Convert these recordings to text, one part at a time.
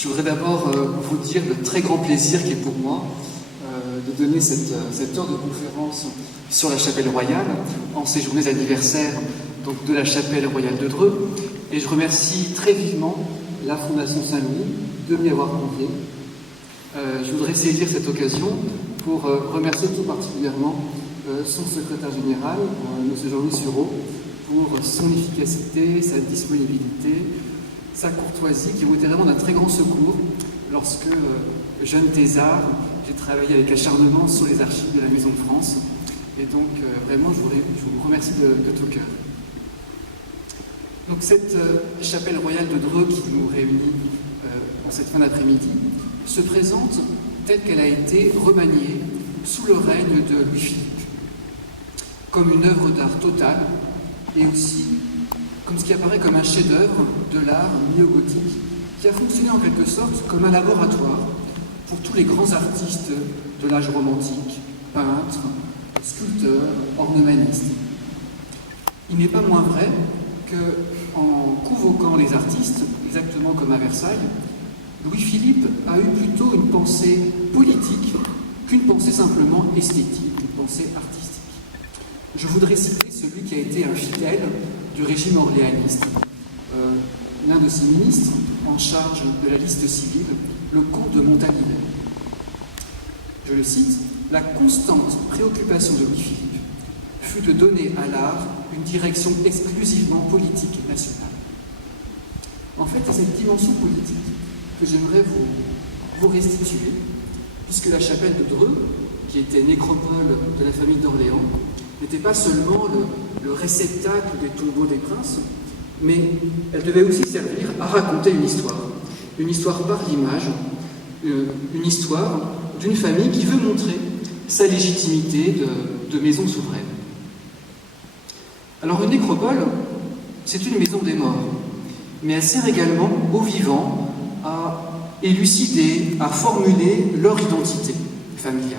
Je voudrais d'abord vous dire le très grand plaisir qui est pour moi de donner cette heure de conférence sur la chapelle royale en ces journées anniversaires donc, de la chapelle royale de Dreux. Et je remercie très vivement la Fondation Saint-Louis de m'y avoir convié. Je voudrais saisir cette occasion pour remercier tout particulièrement son secrétaire général, M. Jean-Louis Sureau, pour son efficacité, sa disponibilité, sa courtoisie, qui ont été vraiment d'un très grand secours lorsque, jeune thésard, j'ai travaillé avec acharnement sur les archives de la Maison de France. Et donc, vraiment, je vous remercie de tout cœur. Donc, cette chapelle royale de Dreux qui nous réunit en cette fin d'après-midi se présente telle qu'elle a été remaniée sous le règne de Louis-Philippe, comme une œuvre d'art totale et aussi comme ce qui apparaît comme un chef-d'œuvre de l'art néo-gothique qui a fonctionné en quelque sorte comme un laboratoire pour tous les grands artistes de l'âge romantique, peintres, sculpteurs, ornemanistes. Il n'est pas moins vrai qu'en convoquant les artistes, exactement comme à Versailles, Louis-Philippe a eu plutôt une pensée politique qu'une pensée simplement esthétique, une pensée artistique. Je voudrais citer celui qui a été un fidèle du régime orléaniste, l'un de ses ministres en charge de la liste civile, le comte de Montalivet. Je le cite, « La constante préoccupation de Louis-Philippe fut de donner à l'art une direction exclusivement politique et nationale. » En fait, c'est cette dimension politique que j'aimerais vous restituer, puisque la chapelle de Dreux, qui était nécropole de la famille d'Orléans, n'était pas seulement le réceptacle des tombeaux des princes, mais elle devait aussi servir à raconter une histoire par l'image, une histoire d'une famille qui veut montrer sa légitimité de maison souveraine. Alors une nécropole, c'est une maison des morts, mais elle sert également aux vivants à élucider, à formuler leur identité familiale.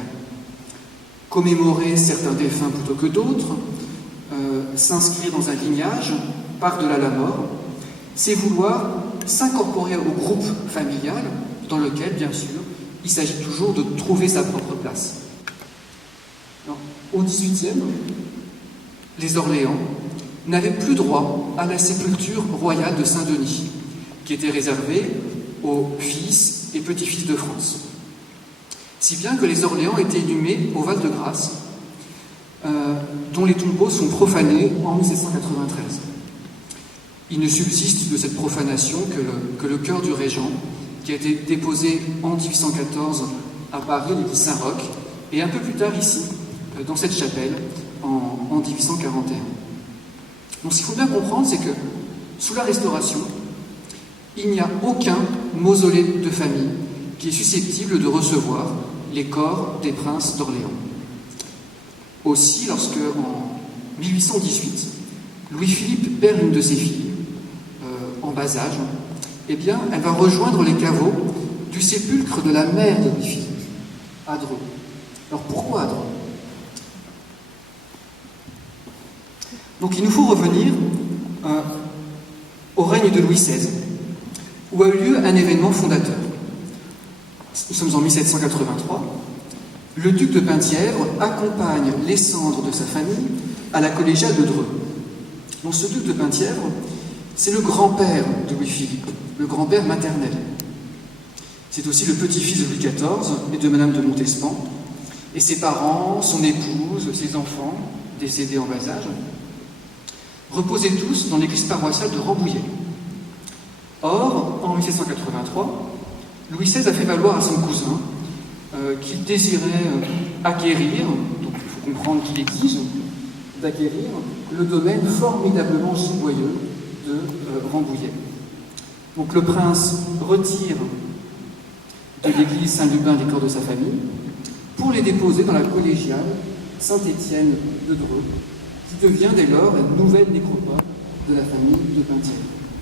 Commémorer certains défunts plutôt que d'autres, s'inscrire dans un lignage par-delà la mort, c'est vouloir s'incorporer au groupe familial dans lequel, bien sûr, il s'agit toujours de trouver sa propre place. Alors, au XVIIIe, les Orléans n'avaient plus droit à la sépulture royale de Saint-Denis, qui était réservée aux fils et petits-fils de France. Si bien que les Orléans étaient inhumés au Val-de-Grâce, dont les tombeaux sont profanés en 1793. Il ne subsiste de cette profanation que le cœur du régent, qui a été déposé en 1814 à Paris, l'église Saint-Roch, et un peu plus tard ici, dans cette chapelle, en 1841. Donc ce qu'il faut bien comprendre, c'est que sous la Restauration, il n'y a aucun mausolée de famille qui est susceptible de recevoir les corps des princes d'Orléans. Aussi, lorsque, en 1818, Louis-Philippe perd une de ses filles, en bas âge, eh bien, elle va rejoindre les caveaux du sépulcre de la mère de Louis-Philippe, à Dreux. Alors pourquoi à Dreux? Donc il nous faut revenir au règne de Louis XVI, où a eu lieu un événement fondateur. Nous sommes en 1783. Le duc de Penthièvre accompagne les cendres de sa famille à la collégiale de Dreux. Donc ce duc de Penthièvre, c'est le grand-père de Louis-Philippe, le grand-père maternel. C'est aussi le petit-fils de Louis XIV et de Madame de Montespan. Et ses parents, son épouse, ses enfants, décédés en bas âge, reposaient tous dans l'église paroissiale de Rambouillet. Or, en 1783, Louis XVI a fait valoir à son cousin qu'il désirait acquérir, donc il faut comprendre qu'il exige d'acquérir, le domaine formidablement giboyeux de Rambouillet. Donc le prince retire de l'église Saint-Lubin les corps de sa famille pour les déposer dans la collégiale Saint-Étienne de Dreux, qui devient dès lors la nouvelle nécropole de la famille de Penthièvre.